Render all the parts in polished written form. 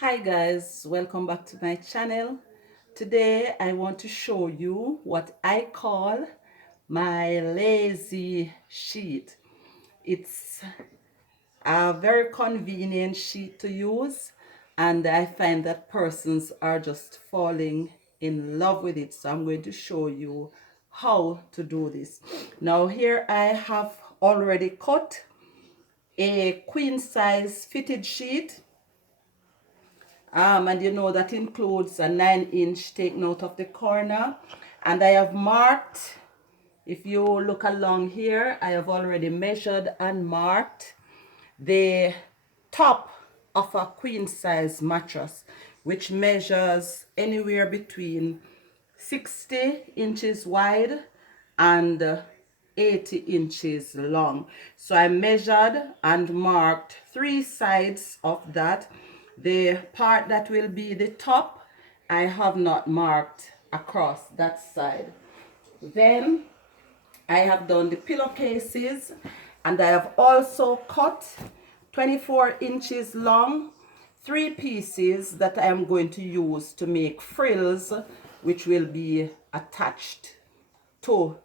Hi guys, welcome back to my channel. Today I want to show you what I call my lazy sheet. It's a very convenient sheet to use, and I find that persons are just falling in love with it. So I'm going to show you how to do this. Now here I have already cut a queen size fitted sheet. And you know that includes a 9-inch taken out of the corner. And I have marked, if you look along here, I have already measured and marked the top of a queen size mattress, which measures anywhere between 60 inches wide and 80 inches long. So I measured and marked three sides of that. The part that will be the top, I have not marked across that side. Then I have done the pillowcases, and I have also cut 24 inches long, three pieces that I am going to use to make frills, which will be attached to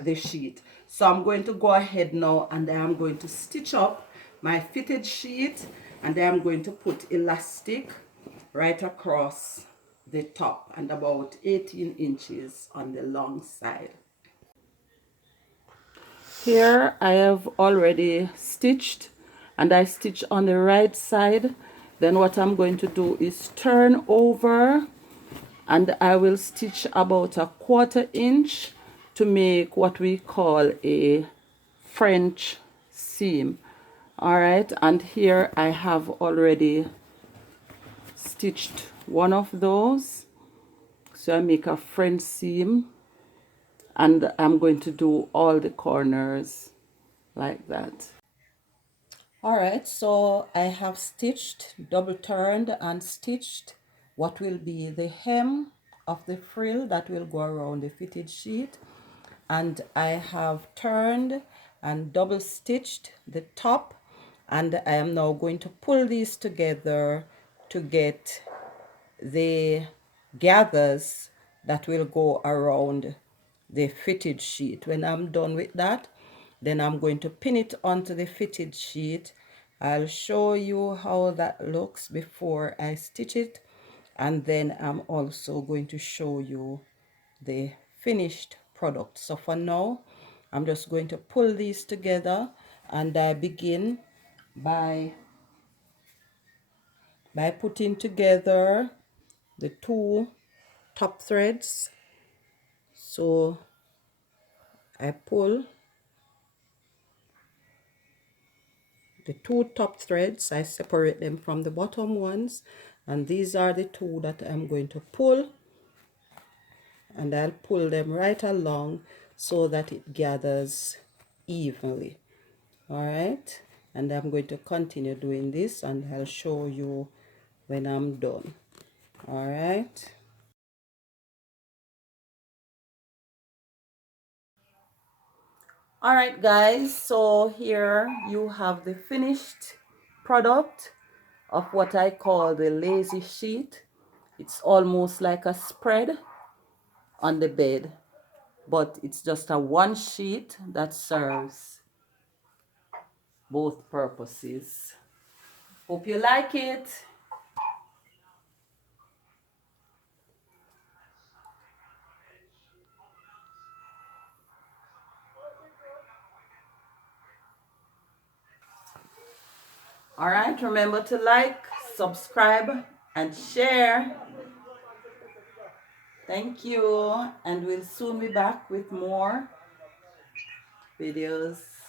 the sheet. So I'm going to go ahead now and I am going to stitch up my fitted sheet, and I am going to put elastic right across the top and about 18 inches on the long side. Here I have already stitched, and I stitch on the right side. Then what I'm going to do is turn over, and I will stitch about a 1/4 inch to make what we call a French seam. All right, and here I have already stitched one of those. So I make a French seam, and I'm going to do all the corners like that. All right, so I have stitched, double turned and stitched what will be the hem of the frill that will go around the fitted sheet, and I have turned and double stitched the top, and I am now going to pull these together to get the gathers that will go around the fitted sheet. When I'm done with that, then I'm going to pin it onto the fitted sheet. I'll show you how that looks before I stitch it, and then I'm also going to show you the finished product. So for now, I'm just going to pull these together, and I begin by putting together the two top threads. So I pull the two top threads, I separate them from the bottom ones, and these are the two that I'm going to pull, and I'll pull them right along so that it gathers evenly. All right, and I'm going to continue doing this, and I'll show you when I'm done. All right. All right, guys, so here you have the finished product of what I call the lazy sheet. It's almost like a spread on the bed, but it's just a one sheet that serves both purposes. Hope you like it. All right, remember to like, subscribe, and share. Thank you, and we'll soon be back with more videos.